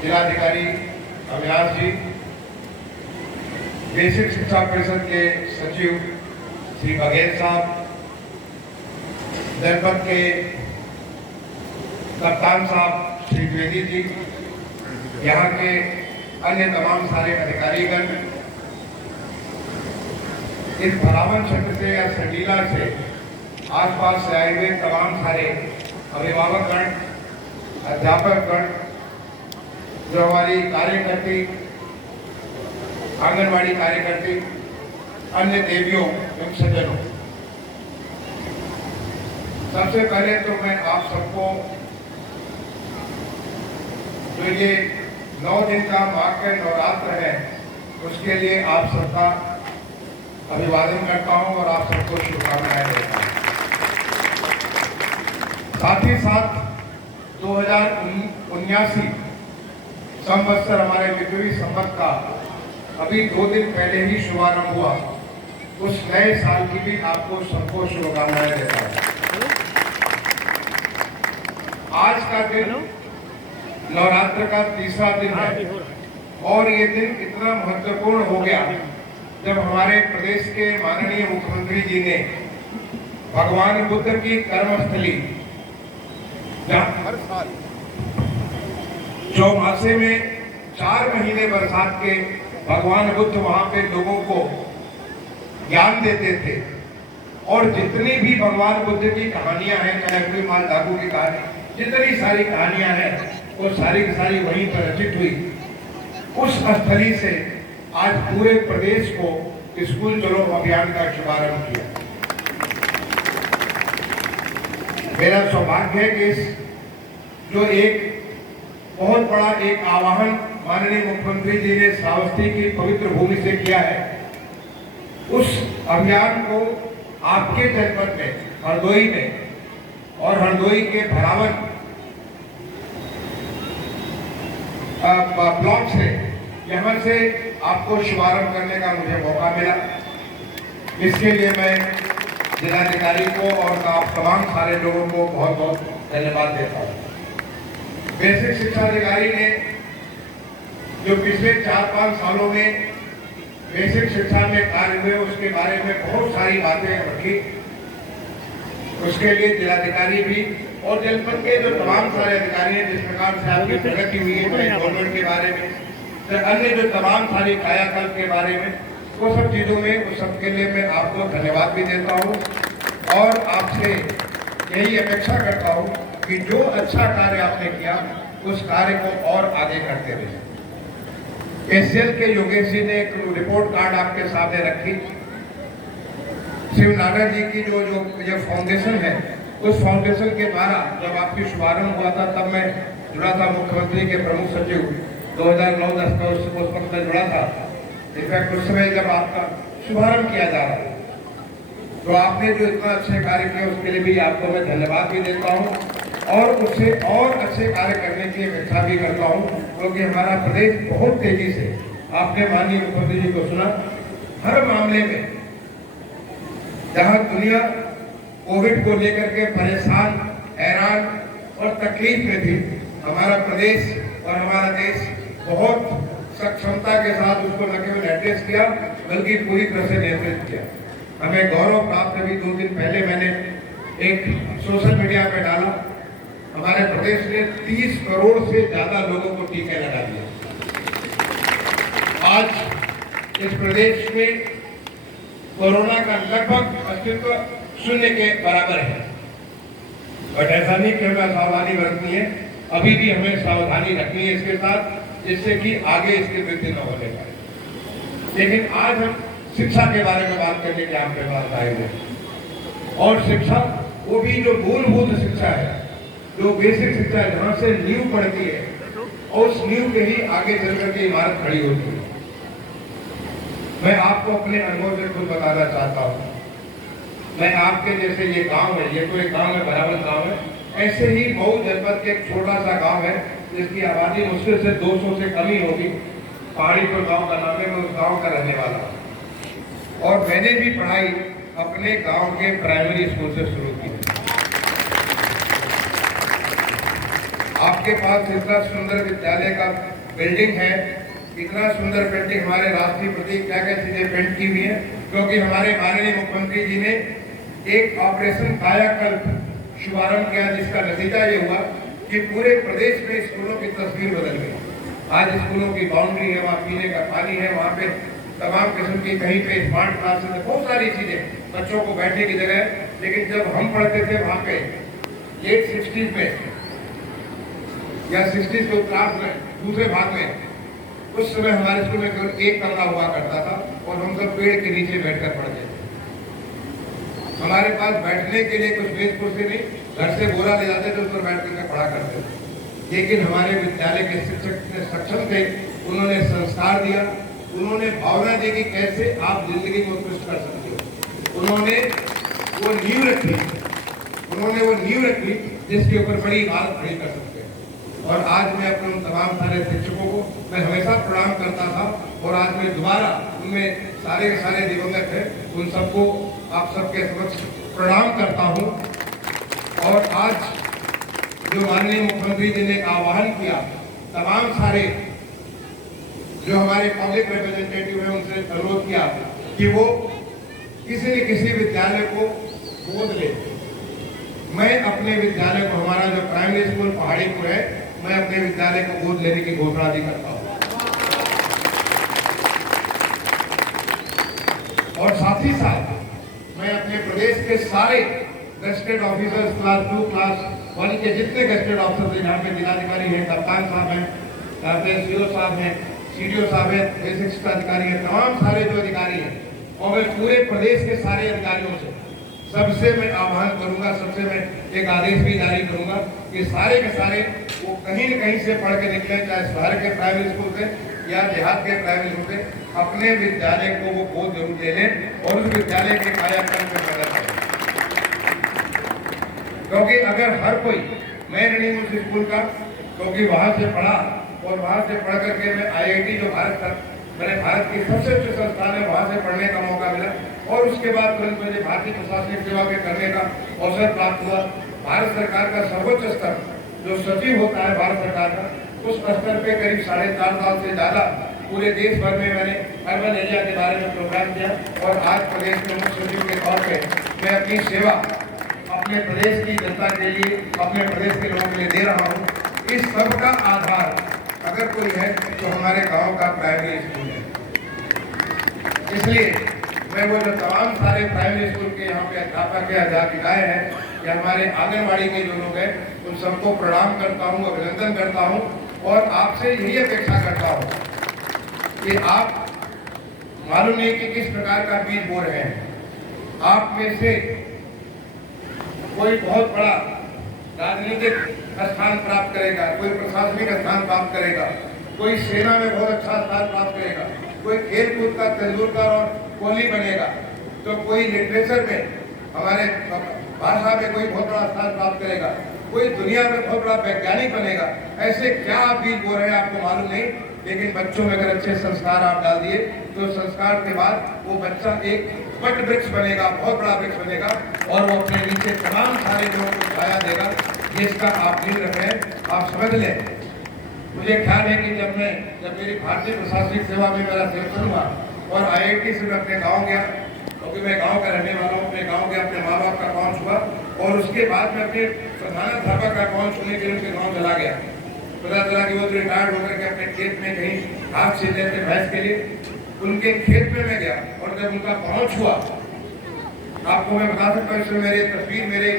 जिलाधिकारी अविनाश जी, बेसिक शिक्षा परिषद के सचिव श्री बघेल साहब, जनपद के कप्तान साहब श्री द्विवेदी जी, यहाँ के अन्य तमाम सारे अधिकारीगण, इस भरावन क्षेत्र से या संडीला से आसपास से आए हुए तमाम सारे अभिभावकगण, अध्यापकगण, जो हमारी कार्यकर्ती, आंगनबाड़ी कार्यकर्ती, अन्य देवियों एवं सज्जनों, सबसे पहले तो मैं आप सबको जो ये 9 दिन का माघ का नवरात्र है उसके लिए आप सबका अभिवादन करता हूं और आप सबको शुभकामनाएं देता हूं। साथ ही साथ 2079 संवत्सर हमारे विक्रमी संवत का अभी 2 दिन पहले ही शुभारंभ हुआ, उस नए साल की भी आपको सबको शुभकामनाएं देता हूं। आज का दिन नवरात्र का तीसरा दिन है और ये दिन इतना महत्वपूर्ण हो गया जब हमारे प्रदेश के माननीय मुख्यमंत्री जी ने भगवान बुद्ध की कर्मस्थली, जहां हर साल चौमासे में 4 महीने बरसात के भगवान बुद्ध वहां पे लोगों को ज्ञान देते थे और जितनी भी भगवान बुद्ध की कहानियां हैं, चाहे कोई माल डाकू की कहानी, जितनी सारी कहानियां हैं वो सारी की सारी वहीं पर रचित हुई। उस स्थली से आज पूरे प्रदेश को स्कूल चलो अभियान का शुभारंभ किया। मेरा सौभाग्य है कि इस जो एक बहुत बड़ा एक आह्वान माननीय मुख्यमंत्री जी ने श्रावस्ती की पवित्र भूमि से किया है, उस अभियान को आपके जनपद में, हरदोई में और हरदोई के भरावन ब्लॉक से, यहाँ से आपको शुभारंभ करने का मुझे मौका मिला। इसके लिए मैं जिलाधिकारी को और आप तमाम सारे लोगों को बहुत बहुत धन्यवाद देता हूँ। बेसिक शिक्षा अधिकारी ने जो पिछले 4-5 सालों में बेसिक शिक्षा में कार्य हुए उसके बारे में बहुत सारी बातें रखी। उसके लिए जिलाधिकारी भी और जनपद के जो तमाम सारे अधिकारी हैं, जिस प्रकार से आपकी प्रगति हुई है गवर्नमेंट के बारे में, अन्य जो तमाम सारी कायाकल्प के बारे में, वो सब चीज़ों में, उस सब के लिए मैं आपको धन्यवाद भी देता हूँ और आपसे यही अपेक्षा करता हूँ कि जो अच्छा कार्य आपने किया उस कार्य को और आगे करते रहिए। एसएल के योगेश जी ने एक रिपोर्ट कार्ड आपके सामने रखी। शिव नागर जी की जो ये फाउंडेशन है, उस फाउंडेशन के द्वारा जब आपकी शुभारंभ हुआ था तब मैं जुड़ा था, मुख्यमंत्री के प्रमुख सचिव 2009-10 में उस वक्त में जुड़ा था। इनफैक्ट उस समय जब आपका शुभारंभ किया जा रहा था तो आपने जो इतना अच्छे कार्य किए उसके लिए भी आपको मैं धन्यवाद भी देता हूँ और उससे और अच्छे कार्य करने की अपेक्षा भी करता हूँ, क्योंकि हमारा प्रदेश बहुत तेजी से, आपने माननीय मुख्यमंत्री जी को सुना, हर मामले में जहाँ दुनिया कोविड को लेकर के परेशान, हैरान और तकलीफ में थी, हमारा प्रदेश और हमारा देश बहुत सक्षमता के साथ उसको न केवल एड्रेस किया बल्कि पूरी तरह से नियंत्रित किया। हमें गौरव प्राप्त अभी 2 दिन पहले मैंने एक सोशल मीडिया पे डाला, हमारे प्रदेश ने 30 करोड़ से ज्यादा लोगों को टीके लगा दिए। आज इस प्रदेश में कोरोना का लगभग अस्तित्व 0 के बराबर है, बट ऐसा नहीं कि हमें सावधानी बरतनी है, अभी भी हमें सावधानी रखनी है इसके साथ, जिससे कि आगे इसकी वृद्धि न होने पाए। लेकिन आज हम शिक्षा के बारे में बात करने के आपके पास आए हैं और शिक्षा वो भी जो मूलभूत शिक्षा है, जो बेसिक शिक्षा है, जहाँ से नींव पड़ती है और उस नींव पे ही आगे चल करके इमारत खड़ी होती है। मैं आपको अपने अनुभव से खुद बताना चाहता हूँ। मैं आपके जैसे ये गांव है, ये तो एक गांव है, बराबर गांव है, ऐसे ही मऊ जनपद के एक छोटा सा गांव है जिसकी आबादी मुश्किल से 200 से कम ही होगी। पहाड़ी पर गांव का नाम है, मैं उस गांव का रहने वाला हूँ और मैंने भी पढ़ाई अपने गांव के प्राइमरी स्कूल से शुरू की। आपके पास इतना सुंदर विद्यालय का बिल्डिंग है, इतना सुंदर पेंटिंग, हमारे राष्ट्रीय प्रतीक क्या क्या चीजें पेंट की हुई है, क्योंकि हमारे माननीय मुख्यमंत्री जी ने एक ऑपरेशन कायाकल्प शुभारंभ किया, जिसका नतीजा ये हुआ कि पूरे प्रदेश में स्कूलों की तस्वीर बदल गई। आज स्कूलों की बाउंड्री है, वहाँ पीने का पानी है, वहाँ पे तमाम किस्म की, कहीं पे स्मार्ट क्लासेस है, बहुत सारी चीजें, बच्चों को बैठने की जगह है। लेकिन जब हम पढ़ते थे वहाँ पे लेट 60s में या 60s के क्लास में दूसरे भाग में, उस समय हमारे स्कूल में केवल एक कमरा हुआ करता था और हम सब पेड़ के नीचे बैठकर पढ़ते थे। हमारे पास बैठने के लिए कुछ मेज कुर्सी नहीं, घर से बोरा ले जाते थे, उस पर बैठ कर पढ़ा करते थे। लेकिन हमारे विद्यालय के शिक्षक सक्षम थे, उन्होंने संस्कार दिया, उन्होंने भावना दी कि कैसे आप जिंदगी को उत्कृष्ट कर सकते हो। उन्होंने वो नींव रखी जिसके ऊपर बड़ी इमारत खड़ी कर सकते हैं। और आज मैं अपने उन तमाम सारे शिक्षकों को मैं हमेशा प्रणाम करता था, और आज मैं दोबारा उनमें सारे के सारे दिवंगत हैं, उन सबको आप सबके समक्ष प्रणाम करता हूं। और आज जो माननीय मुख्यमंत्री जी ने आह्वान किया, तमाम सारे जो हमारे पब्लिक रिप्रेजेंटेटिव हैं उनसे अनुरोध किया कि वो किसी न किसी विद्यालय को गोद ले। मैं अपने विद्यालय को, हमारा जो प्राइमरी स्कूल पहाड़ीपुर है, मैं अपने विद्यालय को गोद लेने की घोषणा भी करता हूँ। और साथ ही साथ मैं अपने प्रदेश के सारे गजेटेड ऑफिसर्स क्लास 2 क्लास 1 के जितने गजेटेड ऑफिसर्स हैं, यहाँ पे जिलाधिकारी हैं, कप्तान साहब हैं, यहाँ पे सीओ साहब हैं, सीडीओ साहब हैं, बेसिक शिक्षा अधिकारी हैं, तमाम सारे जो अधिकारी हैं, और मैं पूरे प्रदेश के सारे अधिकारियों से सबसे मैं आह्वान करूंगा, सबसे मैं एक आदेश भी जारी करूंगा कि सारे के सारे वो कहीं न कहीं से पढ़ के निकले, चाहे शहर के प्राइमरी स्कूल से या देहात के प्राइमरी स्कूल से, अपने विद्यालय को वो गोद जरूर ले लें और उस विद्यालय के कायाकल्प में मदद करें। क्योंकि अगर हर कोई, मैं नहीं हूँ उस स्कूल का, क्योंकि वहां से पढ़ा और वहां से पढ़ करके मैं IIT जो मैंने भारत की सबसे अच्छे संस्थान है, वहां से पढ़ने का मौका मिला, और उसके बाद तुरंत मुझे भारतीय प्रशासनिक सेवा में करने का अवसर प्राप्त हुआ। भारत सरकार का सर्वोच्च स्तर जो सचिव होता है भारत सरकार का, उस स्तर पे करीब 4.5 साल से ज्यादा पूरे देश भर में मैंने अर्बन एरिया के बारे में प्रोग्राम किया, और आज प्रदेश में मुख्य सचिव के तौर पर मैं अपनी सेवा अपने प्रदेश की जनता के लिए, अपने प्रदेश के लोगों के लिए दे रहा हूँ। इस सब का आधार अगर कोई है तो हमारे गांव का प्राइमरी स्कूल है। इसलिए मैं वो जो तमाम सारे प्राइमरी स्कूल के यहाँ पे अध्यापक या अध्यापिकाएं हैं, या हमारे आंगनबाड़ी के जो लोग हैं, उन सबको प्रणाम करता हूँ, अभिनंदन करता हूँ, और आपसे यही अपेक्षा करता हूँ कि आप मालूम नहीं कि किस प्रकार का बीज बो रहे हैं। आप में से कोई बहुत बड़ा राजनीतिक स्थान प्राप्त करेगा, कोई प्रशासनिक स्थान प्राप्त करेगा, कोई सेना में बहुत अच्छा स्थान प्राप्त करेगा, कोई खेल कूद का तेंदुलकर और कोहली बनेगा, तो कोई लिटरेचर में, हमारे भाषा में कोई बहुत बड़ा स्थान प्राप्त करेगा, कोई दुनिया में बहुत बड़ा वैज्ञानिक बनेगा। ऐसे क्या आप बीज बो रहे हैं आपको मालूम नहीं, लेकिन बच्चों में अगर अच्छे संस्कार आप डाल दिए तो संस्कार के बाद वो बच्चा एक वट वृक्ष बनेगा, बहुत बड़ा वृक्ष बनेगा, और वो अपने नीचे तमाम सारे लोगों को छाया देगा। ये इसका आप नींव रखें, आप समझ लें। मुझे ख्याल है कि जब मेरी भारतीय प्रशासनिक सेवा में मेरा सिलेक्शन हुआ और IIT से मैं अपने गाँव गया, क्योंकि मैं गाँव का रहने वाला हूँ, अपने गाँव गया, अपने माँ बाप का पहुँच हुआ, और उसके बाद मैं अपने प्रधानाध्यापक का पहुँच होने के लिए उनके गाँव चला गया। पता चला कि वो रिटायर्ड होकर के अपने खेत में कहीं घास छीन रहे थे भैंस के लिए, उनके खेत में मैं गया, और जब उनका पहुँच हुआ, आपको मैं बता सकता हूँ, इसमें मेरी तस्वीर मेरे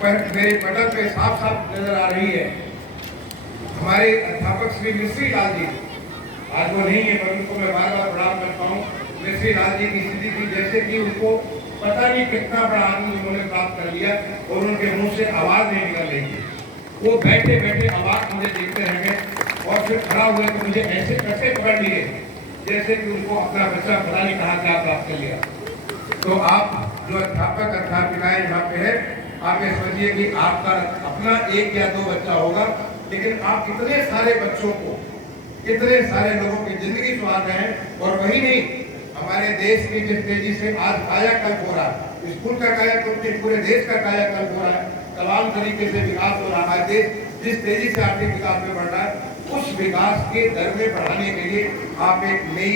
पटल पे साफ साफ नजर आ रही है। हमारे अध्यापक श्री मिश्री लाल जी, आज वो नहीं है पर उनको मैं बार बार प्रणाम करता हूँ। मिश्री लाल जी की स्थिति थी जैसे कि उनको पता नहीं कितना बड़ा आदमी उन्होंने प्राप्त कर लिया, और उनके मुंह से आवाज नहीं निकल रही थी। वो बैठे बैठे आवाज मुझे देखते रह गए, और फिर खड़ा हुए तो मुझे ऐसे कैसे पकड़ लिए जैसे कि उनको अपना बच्चा पता नहीं कहाँ क्या प्राप्त कर लिया। तो आप जो अध्यापक अध्यापिकाएं यहाँ पे है, आप ये समझिए कि आपका अपना 1 या 2 बच्चा होगा, लेकिन आप कितने सारे बच्चों को, कितने सारे लोगों की जिंदगी सुधार रहे हैं। और वही नहीं, हमारे देश की जिस तेजी से आज कायाकल्प हो रहा है, स्कूल का कायाकल्प, पूरे देश का कायाकल्प हो रहा है, तमाम तरीके से विकास हो रहा है। देश जिस तेजी से आर्थिक विकास में बढ़ रहा है, उस विकास के दर में बढ़ाने के लिए आप एक नई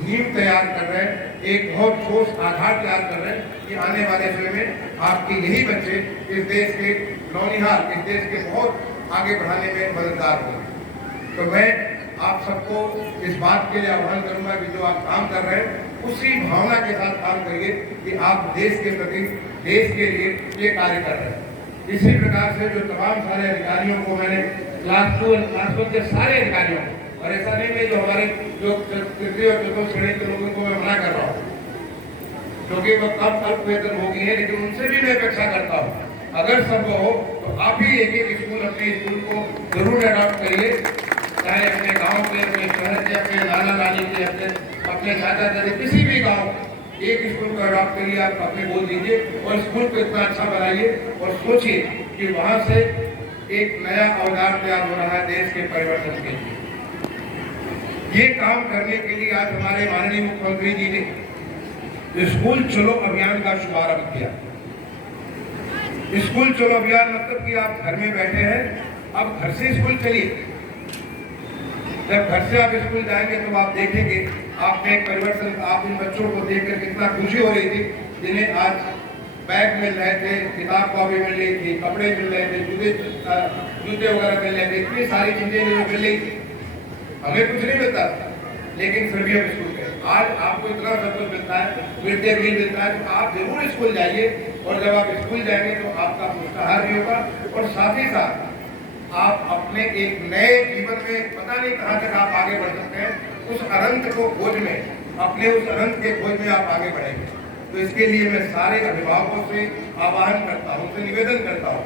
नींव तैयार कर रहे हैं, एक बहुत ठोस आधार तैयार कर रहे हैं कि आने वाले समय में आपके यही बच्चे इस देश के नौनिहाल, इस देश के बहुत आगे बढ़ाने में मददगार होंगे। तो मैं आप सबको इस बात के लिए आह्वान करूंगा कि जो आप काम कर रहे हैं उसी भावना के साथ काम करिए कि आप देश के प्रति, देश के लिए ये कार्य कर रहे हैं। इसी प्रकार से जो तमाम सारे अधिकारियों को मैंने क्लास 2 और क्लास 1 के सारे अधिकारियों को, और ऐसा नहीं है जो हमारे जो तृतीय और चतुर्थ श्रेणी के लोगों को मैं मना कर रहा हूँ, क्योंकि वो कम अल्प वेतन हो गई है, लेकिन उनसे भी मैं अपेक्षा करता हूँ अगर संभव हो तो आप ही एक एक स्कूल, अपने स्कूल को जरूर अडॉप्ट करिए, चाहे अपने गांव के, अपने शहर के, अपने नाना नानी के, अपने चाचा चाची, किसी भी गांव एक स्कूल को अडॉप्ट करिए, आप अपने बोल दीजिए और स्कूल को इतना अच्छा बनाइए और सोचिए कि वहां से एक नया अवतार तैयार हो रहा है देश के परिवर्तन के लिए। ये काम करने के लिए आज हमारे माननीय मुख्यमंत्री जी ने स्कूल चलो अभियान का शुभारंभ किया। स्कूल चलो अभियान मतलब कि आप घर में बैठे हैं, अब घर से स्कूल चलिए। जब घर से आप स्कूल जाएंगे तो आप देखेंगे आप में एक परिवर्तन, आप इन बच्चों को देखकर कितना खुशी हो रही थी जिन्हें आज बैग मिल रहे थे, किताब कॉपी मिल रही थी, कपड़े मिल रहे थे, जूते वगैरह मिल रहे थे, इतनी सारी चीजें मिल रही थी। हमें कुछ नहीं मिलता था, लेकिन फिर भी हम स्कूल गए। आज आपको इतना सब कुछ मिलता है, मिड डे मील मिलता है, तो आप जरूर स्कूल जाइए। और जब आप स्कूल जाएंगे तो आपका पुष्टाहार भी होगा और साथ ही साथ आप अपने एक नए जीवन में पता नहीं कहां तक आप आगे बढ़ सकते हैं, उस अनंत को खोज में, अपने उस अनंत के खोज में आप आगे बढ़ेंगे। तो इसके लिए मैं सारे अभिभावकों से आह्वान करता हूं, उनसे निवेदन करता हूं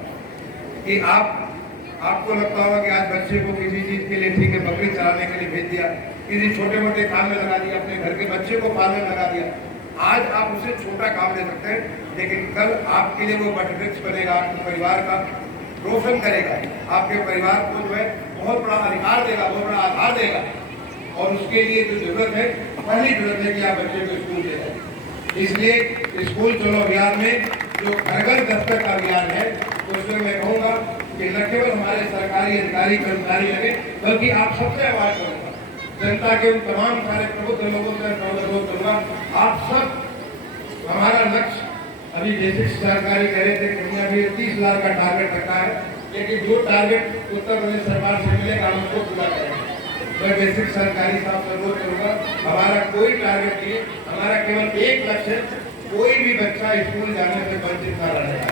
कि आपको लगता होगा कि आज बच्चे को किसी चीज के लिए, ठीक है, बकरी चराने के लिए भेज दिया, किसी छोटे मोटे काम में लगा दिया, अपने घर के बच्चे को पालने में लगा दिया। आज आप उसे छोटा काम ले सकते हैं, लेकिन कल आपके लिए वो वटवृक्ष बनेगा, आपके परिवार का रोशन करेगा, आपके परिवार को जो है बहुत बड़ा अधिकार देगा, बहुत बड़ा आधार देगा। और उसके लिए जो जरूरत है, पहली जरूरत है कि आप बच्चे को स्कूल ले जाए। इसलिए स्कूल चलो अभियान में जो घर घर दस्तक का अभियान है, तो उसमें मैं कहूँगा कि न केवल हमारे सरकारी अधिकारी कर्मचारी लगे, बल्कि आप सबसे आह्वान करूँगा, जनता के उन तमाम सारे प्रबुद्ध लोगों से अनुरोध करूँगा, आप सब, हमारा लक्ष्य अभी बेसिक सरकारी कह रहे थे कि अभी 30 लाख का टारगेट रखा है, लेकिन जो टारगेट उत्तर प्रदेश सरकार से मिलेगा हम उसको पूरा करेंगे। मैं बेसिक सरकारी साहब से अनुरोध करूँगा, हमारा कोई टारगेट नहीं, हमारा केवल एक लक्ष्य है, कोई भी बच्चा स्कूल जाने से वंचित न रहने का।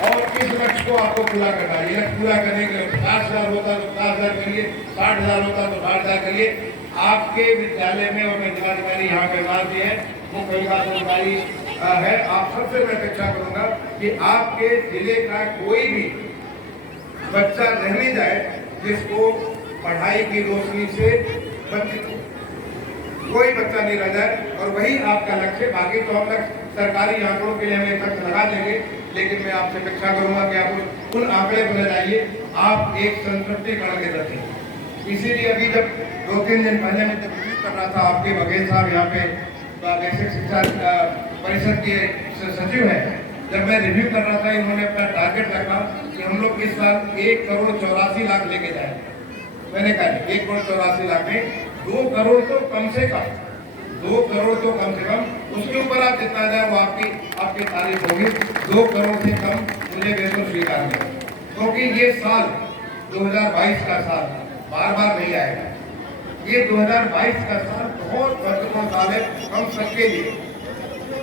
और इस लक्ष्य को आपको पूरा करना है। लक्ष्य पूरा करने के लिए 50,000 होता तो 50,000 करिए, 60,000 होता तो 60,000 करिए। आपके विद्यालय में, और मैं जिलाधिकारी यहाँ पे नाम दिए हैं, मुख्य विकास अधिकारी है, आप सबसे मैं अपेक्षा करूंगा कि आपके जिले का कोई भी बच्चा नहीं जाए जिसको पढ़ाई की रोशनी से वंचित हो, कोई बच्चा नहीं रह जाए। और वही आपका लक्ष्य। बाकी तो हम लक्ष्य सरकारी आंकड़ों के लिए हम एक लक्ष्य लगा देंगे, लेकिन मैं आपसे अपेक्षा करूंगा कि आप उन आंकड़े को ले जाइए, आप एक संतृप्तिकरण के रखें। इसीलिए अभी जब 2-3 दिन पहले मैं जब रिव्यू कर रहा था, आपके बघेल साहब यहाँ पे बेसिक शिक्षा परिषद के सचिव हैं, जब मैं रिव्यू कर रहा था, इन्होंने अपना टारगेट रखा कि हम लोग इस साल 1,84,00,000 लेके जाए। मैंने कहा 1,84,00,000 में 2 करोड़ तो कम से कम, 2 करोड़ तो कम से कम, उसके ऊपर आप जितना जाए वो आपकी तारीफ होगी। 2 करोड़ से कम मुझे बिल्कुल स्वीकार नहीं, क्योंकि ये साल 2022 का साल बार बार नहीं आएगा। ये 2022 का साल बहुत महत्वपूर्ण साल है हम सबके लिए।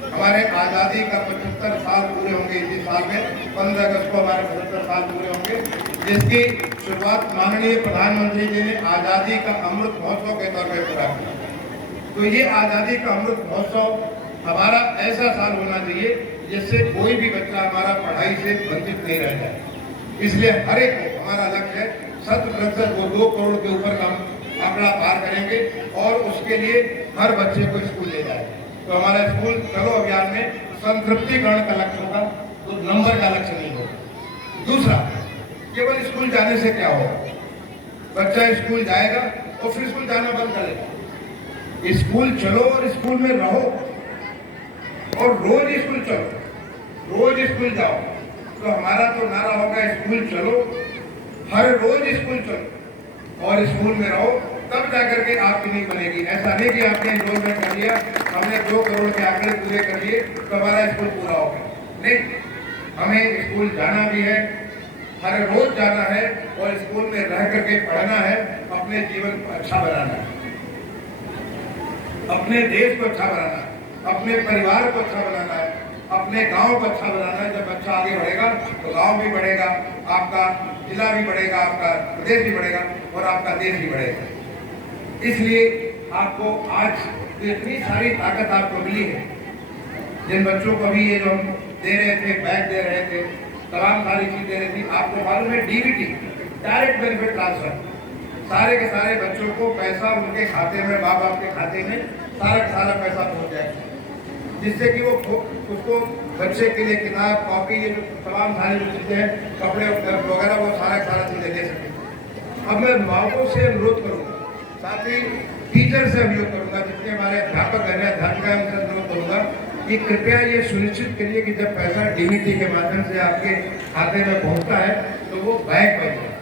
हमारे आज़ादी का 75 साल पूरे होंगे इसी साल में। 15 अगस्त को हमारे 75 साल पूरे होंगे, जिसकी शुरुआत माननीय प्रधानमंत्री जी ने आज़ादी का अमृत महोत्सव के तौर पर पूरा किया। तो ये आज़ादी का अमृत महोत्सव हमारा ऐसा साल होना चाहिए जिससे कोई भी बच्चा हमारा पढ़ाई से वंचित नहीं रह जाए। इसलिए हर एक को हमारा लक्ष्य है 100% वो 2 करोड़ के ऊपर का आंकड़ा पार करेंगे और उसके लिए हर बच्चे को स्कूल ले जाए। तो हमारा स्कूल चलो अभियान में संतृप्तिकरण का लक्ष्य होगा, तो नंबर का लक्ष्य नहीं होगा। दूसरा, केवल स्कूल जाने से क्या होगा? बच्चा स्कूल जाएगा और फिर स्कूल जाना बंद करेगा। स्कूल चलो और स्कूल में रहो और रोज स्कूल चलो, रोज स्कूल जाओ। तो हमारा तो नारा होगा स्कूल चलो, हर रोज स्कूल चलो और स्कूल में रहो, तब जाकर के आपकी नींद बनेगी। ऐसा नहीं कि आपने एनरोलमेंट कर लिया, हमने 2 करोड़ के आंकड़े पूरे कर लिए तो हमारा स्कूल पूरा हो गया। नहीं, हमें स्कूल जाना भी है, हर रोज जाना है और स्कूल में रह करके पढ़ना है, अपने जीवन को अच्छा बनाना है, अपने देश को अच्छा बनाना है, अपने परिवार को अच्छा बनाना है, अपने गांव को अच्छा बनाना है। जब बच्चा आगे बढ़ेगा तो गांव भी बढ़ेगा, आपका जिला भी बढ़ेगा, आपका प्रदेश भी बढ़ेगा और आपका देश भी बढ़ेगा। इसलिए आपको आज इतनी सारी ताकत आपको मिली है। जिन बच्चों को भी ये जो हम दे रहे थे, बैग दे रहे थे, तमाम सारी चीज दे रही थी, आपको मालूम है डीबीटी, डायरेक्ट बेनिफिट ट्रांसफर, सारे के सारे बच्चों को पैसा उनके खाते में, माँ बाप के खाते में सारा का सारा पैसा पहुंच जाएगा, जिससे कि वो उसको बच्चे के लिए किताब, कॉपी, ये जो तमाम सारी जो चीजें हैं, कपड़े वगैरह, वो सारा सारा चीजें ले सके। अब मैं माओं से अनुरोध करूँगा, साथ ही टीचर से अनुरोध करूँगा, जितने हमारे अध्यापक हैं, अध्यापिका, उनसे अनुरोध करूँगा कि कृपया ये सुनिश्चित करिए कि जब पैसा डीबीटी के माध्यम से आपके खाते में पहुँचता है तो वो बैग बन जाए।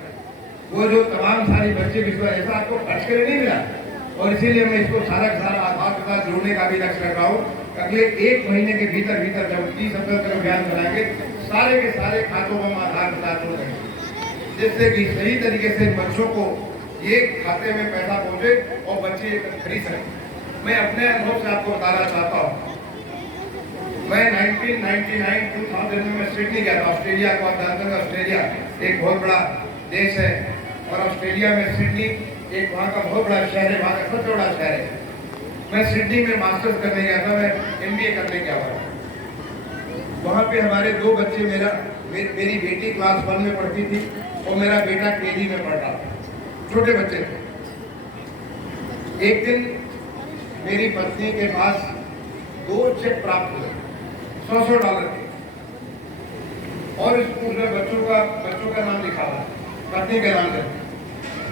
वो जो तमाम सारी बच्चे विश्वास ऐसा आपको खर्च के लिए नहीं मिला, और इसीलिए मैं इसको सारा आधार के साथ जोड़ने का भी लक्ष्य कर रहा हूँ। अगले 1 महीने के भीतर जब 30 अप्रैल तक अभियान चलाएंगे, सारे के सारे खातों में हम आधार के साथ जोड़ देंगे, जिससे कि सही तरीके से बच्चों को ये खाते में पैसा पहुंचे और बच्चे खरीद सकें। मैं अपने अनुभव से आपको बताना चाहता हूँ। मैं 1999-2000 में मैं सिडनी गया था, ऑस्ट्रेलिया को आप जानते हैं, ऑस्ट्रेलिया एक बहुत बड़ा देश है और ऑस्ट्रेलिया में सिडनी एक वहाँ का बहुत बड़ा शहर है, वहाँ का सबसे बड़ा शहर है। मैं सिडनी में मास्टर्स करने गया था, मैं MBA करने गया हुआ। वहाँ पे हमारे 2 बच्चे, मेरी बेटी क्लास 1 में पढ़ती थी और मेरा बेटा KG में पढ़ रहा था, छोटे बच्चे थे। एक दिन मेरी पत्नी के पास 2 चेक प्राप्त हुए, $100 के, और स्कूल में बच्चों का नाम लिखा हुआ, पत्नी के नाम से।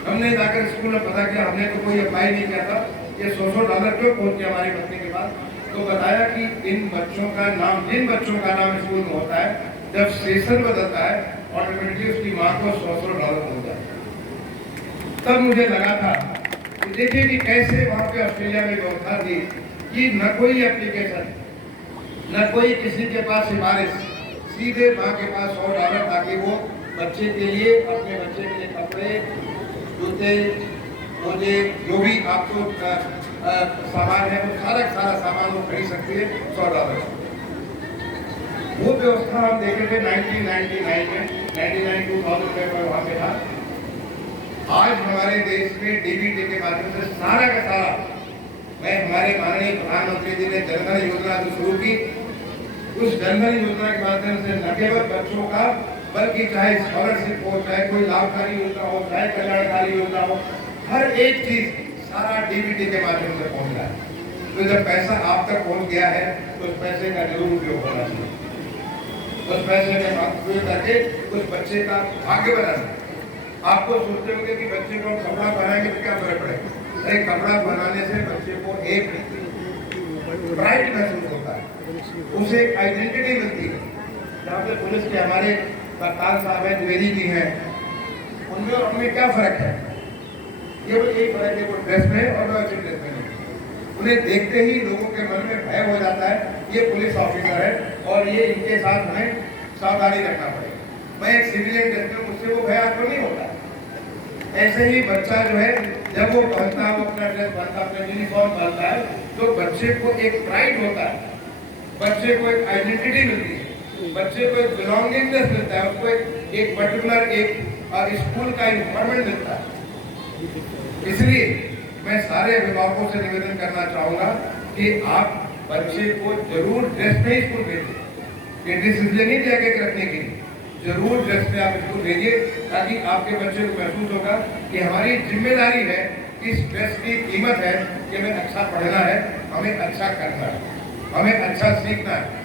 हमने जाकर स्कूल में पता किया, हमने तो कोई अप्लाई नहीं किया था, ये $100 क्यों पहुंच गया हमारी पत्नी के पास। तो बताया कि इन बच्चों का नाम, जिन बच्चों का नाम स्कूल में होता है, जब सेशन बदलता है ऑटोमेटिकली उसकी माँ को $100 मिल जाता है। तब मुझे लगा था कि देखिए कि कैसे वहाँ पे ऑस्ट्रेलिया में व्यवस्था थी कि न कोई एप्लीकेशन, न कोई किसी के पास सिफारिश, सीधे माँ के पास $100, ताकि वो बच्चे के लिए, अपने बच्चे के लिए कपड़े, जूते, मोजे, जो भी आपको सामान है, वो सारा सामान वो खरीद सकती है $100। वो व्यवस्था हम देखे थे 1999 में, 1999-2000 में मैं वहाँ पे था। आज हमारे देश में डीबीटी के माध्यम से सारा का सारा, मैं हमारे माननीय प्रधानमंत्री जी ने जनधन योजना जो शुरू की, उस जनधन योजना के माध्यम से न केवल बच्चों का, बल्कि चाहे स्कॉलरशिप हो, चाहे कोई लाभकारी योजना हो, चाहे कल्याणकारी योजना हो, हर एक चीज सारा डीबीटी के माध्यम से पहुंच रहा है। तो जब पैसा आप तक पहुंच गया है तो उस पैसे का जरूर उपयोग होना चाहिए, उस पैसे का उपयोग करके उस बच्चे का भाग्य बनाना। आपको सोचते होंगे कि बच्चे को कपड़ा पहनाएंगे तो क्या फर्क पड़ेगा? अरे कपड़ा बनाने से बच्चे को एक प्राइड महसूस होता है, उसे एक आइडेंटिटी मिलती है। जहाँ पे पुलिस के हमारे कप्तान साहब हैं, द्विवेदी जी हैं, उनमें और उनमें क्या फर्क है? ये यही फर्क है, वो ड्रेस में और वो अच्छी ड्रेस में नहीं। उन्हें देखते ही लोगों के मन में भय हो जाता है, ये पुलिस ऑफिसर है और ये इनके साथ हमें सावधानी रखना पड़ेगा। मैं एक सिविलियन ड्रेस में, मुझसे वो भय आपको नहीं होता। ऐसे ही बच्चा जो है, जब वो पहनता है, वो अपना ड्रेस पहनता है, अपना यूनिफॉर्म पहनता है, तो बच्चे को एक प्राइड होता है, बच्चे को एक आइडेंटिटी मिलती है, बच्चे को एक बिलोंगिंगनेस मिलता है, उसको एक पर्टिकुलर एक स्कूल का इन्वायरमेंट मिलता है। इसलिए मैं सारे अभिभावकों से निवेदन करना चाहूंगा कि आप बच्चे को जरूर ड्रेस में ही स्कूल भेजिए। ये ड्रेस इसलिए नहीं दिया गया रखने के लिए, जरूर ड्रेस में आप स्कूल भेजिए, ताकि आपके बच्चे को महसूस होगा कि हमारी जिम्मेदारी है, इस ड्रेस की कीमत है कि हमें अच्छा पढ़ना है, हमें अच्छा करना है, हमें अच्छा सीखना है।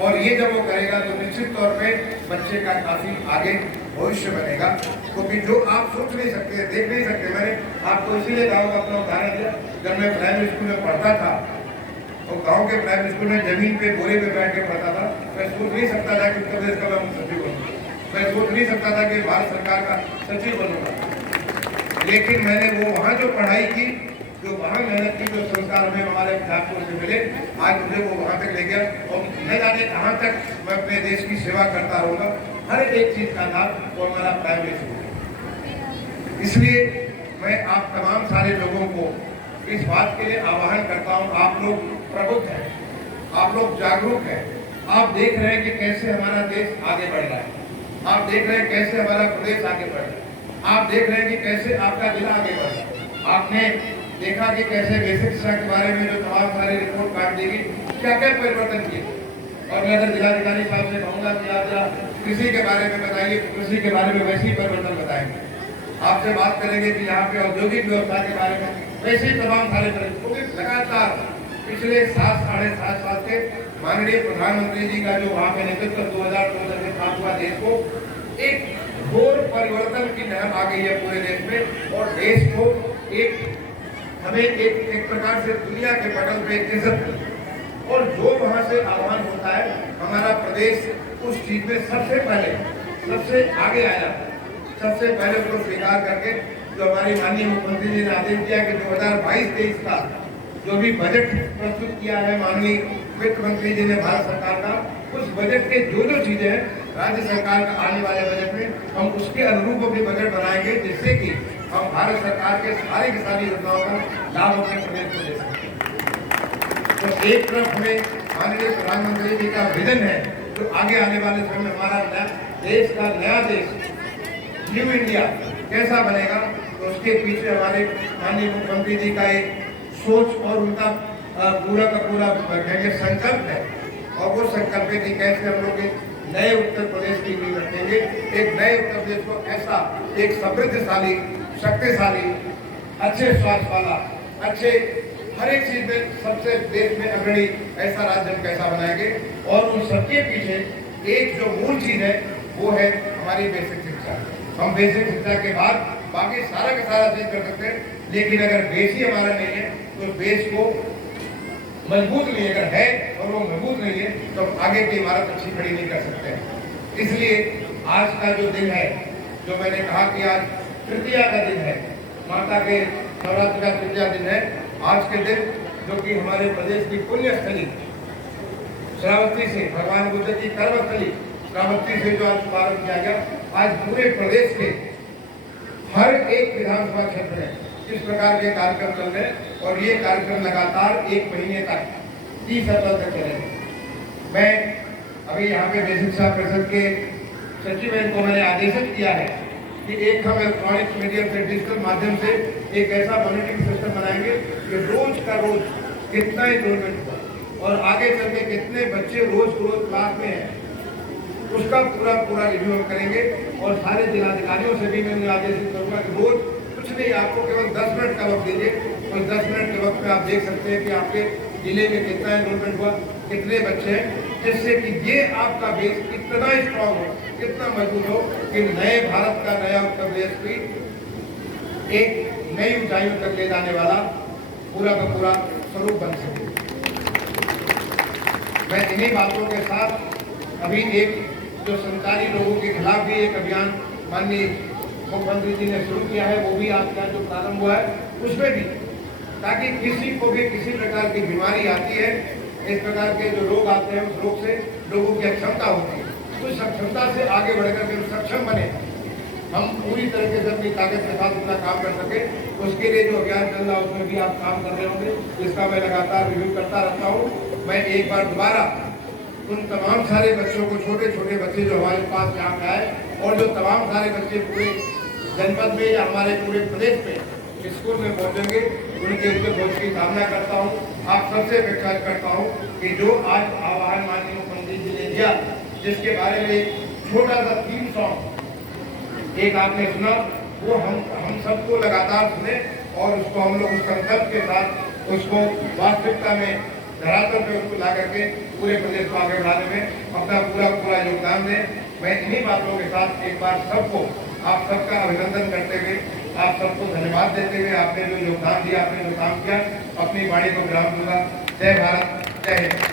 और ये जब वो करेगा तो निश्चित तौर पे बच्चे का काफी आगे भविष्य बनेगा, क्योंकि जो आप सोच नहीं सकते, देख नहीं सकते। मैंने आपको इसीलिए कहा, अपना उदाहरण दिया, जब मैं प्राइमरी स्कूल में पढ़ता था और गांव के प्राइमरी स्कूल में जमीन पे बोरे पे बैठ के पढ़ता था। मैं सोच नहीं सकता था कि उत्तर प्रदेश का मैं सचिव बनूंगा, मैं सोच नहीं सकता था कि भारत सरकार का सचिव बनूंगा। लेकिन मैंने वो वहाँ जो पढ़ाई की, जो वहाँ मेहनत की, जो संस्कार हमें हमारे अध्यापकों से मिले, आज मुझे वो वहाँ तक ले गया और न जाने कहाँ तक मैं अपने देश की सेवा करता रहूँगा। हर एक चीज़ का लाभ वो हमारा प्राइमरी स्कूल। इसलिए मैं आप तमाम सारे लोगों को इस बात के लिए आह्वान करता हूँ, आप लोग प्रबुद्ध हैं, आप लोग जागरूक हैं, आप देख रहे हैं कि कैसे हमारा देश आगे बढ़ रहा है, आप देख रहे हैं कैसे हमारा प्रदेश आगे बढ़ रहा है, आप देख रहे हैं कि कैसे आपका जिला आगे बढ़ रहा है। आपने देखा कि कैसे बेसिक शिक्षा के बारे में जो तमाम सारी रिपोर्ट काट देगी, क्या क्या परिवर्तन किए। और मैं अगर जिलाधिकारी साहब से कहूँगा कि आप जरा कृषि के बारे में बताइए, कृषि के बारे में वैसे ही परिवर्तन बताएंगे। आपसे बात करेंगे कि यहाँ पे औद्योगिक व्यवस्था के बारे में वैसे ही तमाम सारे परिवर्तन। लगातार पिछले 7-7.5 साल के माननीय प्रधानमंत्री जी का जो वहाँ पे नेतृत्व 2014 में प्राप्त हुआ, देश को एक घोर परिवर्तन की लहर आ गई है पूरे देश में। और देश को हमें एक प्रकार से दुनिया के पटल पे इज्जत मिली। और जो वहाँ से आह्वान होता है, हमारा प्रदेश उस चीज में सबसे आगे आया, सबसे पहले उसको स्वीकार करके जो हमारी माननीय मुख्यमंत्री जी ने आदेश दिया कि 2022-23 का जो भी बजट प्रस्तुत किया है माननीय वित्त मंत्री जी ने भारत सरकार का, उस बजट के जो चीजें हैं राज्य सरकार का आने वाले बजट में हम उसके अनुरूप अपनी बजट बनाएंगे, जिससे कि हम भारत सरकार के सारी की सारी योजनाओं का लाभ अपने प्रदेश को दे सकें। तो एक तरफ हमें माननीय प्रधानमंत्री जी का विजन है, जो आगे आने वाले समय में हमारा देश का नया देश न्यू इंडिया कैसा बनेगा, तो उसके पीछे हमारे माननीय मुख्यमंत्री जी का एक सोच और उनका पूरा का पूरा कहेंगे संकल्प है। और वो संकल्प है कि कैसे हम लोग एक नए उत्तर प्रदेश की नींव रखेंगे, एक नए उत्तर प्रदेश को ऐसा एक समृद्धशाली, शक्तिशाली, अच्छे स्वास्थ्य वाला, अच्छे हर एक चीज में सबसे देश में अग्रणी ऐसा राज्य हम कैसा बनाएंगे। और उन सबके पीछे एक जो मूल चीज है वो है हमारी बेसिक शिक्षा। हम बेसिक शिक्षा के बाद बाकी सारा का सारा चीज कर सकते हैं, लेकिन अगर बेस ही हमारा नहीं है तो बेस को मजबूत नहीं अगर है और वो मजबूत नहीं है तो आगे की इमारत अच्छी खड़ी नहीं कर सकते। इसलिए आज का जो दिन है, जो मैंने कहा कि आज तृतीया का दिन है, माता के नवरात्र का तृतीया दिन है। आज के दिन जो कि हमारे प्रदेश की पुण्य स्थली श्रावस्ती से, भगवान बुद्ध की कर्मस्थली श्रावस्ती से जो आज शुभारंभ किया गया, आज पूरे प्रदेश के हर एक विधानसभा क्षेत्र में इस प्रकार के कार्यक्रम चल रहे हैं। और ये कार्यक्रम लगातार 1 महीने तक 30 अप्रैल तक चलेंगे। मैं अभी यहाँ पे बेसिक शिक्षा परिषद के सचिव को मैंने आदेशित किया है कि एक हम इलेक्ट्रॉनिक्स मीडियम से, डिजिटल माध्यम से एक ऐसा मॉनिटरिंग सिस्टम बनाएंगे कि रोज का रोज कितना एनरोलमेंट हुआ और आगे चल के कितने बच्चे रोज क्लास में हैं, उसका पूरा रिव्यू हम करेंगे। और सारे जिलाधिकारियों से भी मैं आदेशित करूँगा कि रोज कुछ नहीं, आपको केवल 10 मिनट का वक्त दीजिए और 10 मिनट के वक्त में आप देख सकते हैं कि आपके जिले में कितना एनरोलमेंट हुआ, कितने बच्चे हैं, जिससे कि ये आपका बेस इतना स्ट्रॉन्ग हो, इतना मजबूत हो कि नए भारत का, नया उत्तर प्रदेश की एक नई ऊंचाइयों तक ले जाने वाला पूरा का पूरा स्वरूप बन सके। मैं इन्हीं बातों के साथ अभी एक जो संचारी लोगों के खिलाफ भी एक अभियान माननीय मुख्यमंत्री जी ने शुरू किया है, वो भी आपका जो प्रारंभ हुआ है उसमें भी, ताकि किसी को भी किसी प्रकार की बीमारी आती है, इस प्रकार के जो रोग आते हैं, उस रोग से लोगों की अक्षमता होती है, उस अक्षमता से आगे बढ़कर के सक्षम बने, हम पूरी तरीके से अपनी ताकत के साथ अपना काम कर सके। उसके लिए जो अभियान चल रहा है उसमें भी आप काम कर रहे होंगे, जिसका मैं लगातार रिव्यू करता रहता हूँ। मैं एक बार दोबारा उन तमाम सारे बच्चों को, छोटे छोटे बच्चे जो हमारे पास यहाँ पे आए और जो तमाम सारे बच्चे पूरे जनपद में या हमारे पूरे प्रदेश में स्कूल में पहुँचेंगे, उनके उत्तर भविष्य की कामना करता हूँ। आप सबसे अपेक्षा करता हूँ कि जो आज आह्वान माननीय मुख्यमंत्री जी ने दिया, जिसके बारे में छोटा सा थीम सॉन्ग एक आपने सुना, वो हम सबको लगातार सुने और उसको हम लोग उस संकल्प के साथ उसको वास्तविकता में धरातल पे उसको ला करके पूरे प्रदेश को आगे बढ़ाने में अपना पूरा योगदान दें। मैं इन्हीं बातों के साथ एक बार सबको, आप सबका अभिनंदन करते हुए, आप सबको धन्यवाद देते हुए, आपने जो योगदान दिया, आपने जो काम किया, अपनी वाणी को विराम दूंगा। जय भारत। जय हिंद।